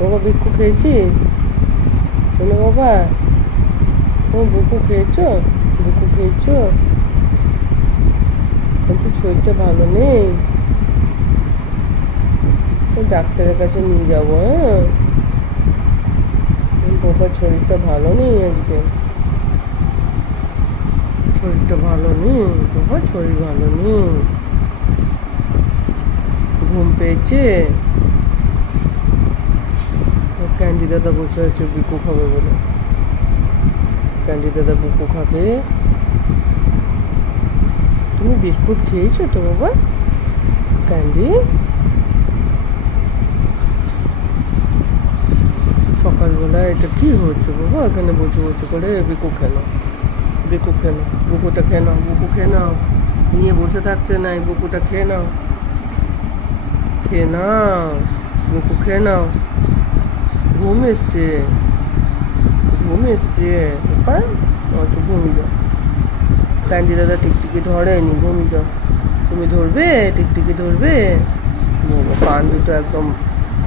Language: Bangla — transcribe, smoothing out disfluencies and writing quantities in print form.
বাবা বিক্কু খেয়েছিস? শোনো বাবা, ও বুকু খেয়েছো? বুকু খেয়েছো? কিন্তু শরীরটা ভালো নেই, ডাক্তারের কাছে নিয়ে যাবো। হ্যাঁ, বাবার শরীরটা ভালো নেই আজকে, শরীরটা ভালো নেই, বাবার শরীর ভালো নেই। ঘুম পেয়েছে? ক্যান্ডি দাদা বসে আছে বিকু খাবে বলে। ক্যান্ডি দাদা বুকু খাবে। তুমি বিস্কুট খেয়েছো তো বাবা? ক্যান্ডি, সকালবেলা এটা কি হচ্ছে বাবা? এখানে বসে বসে করে বিকু খেলো, বিকু খেলো, বুকুটা খেয়ে নাও, বুকু খেয়ে নাও। নিয়ে বসে থাকতে নাই, বুকুটা খেয়ে নাও, খেয়ে নাও, বুকু খেয়ে নাও। ঘুম এসছে, ঘুম এসছে বাবা, অত ঘুমিয়ে যাও। ক্যান্ডি দাদা টিকটিকি ধরেনি, ঘুমিয়ে যাও। তুমি ধরবে? টিকটিকি ধরবে? বাবা কান দুটো একদম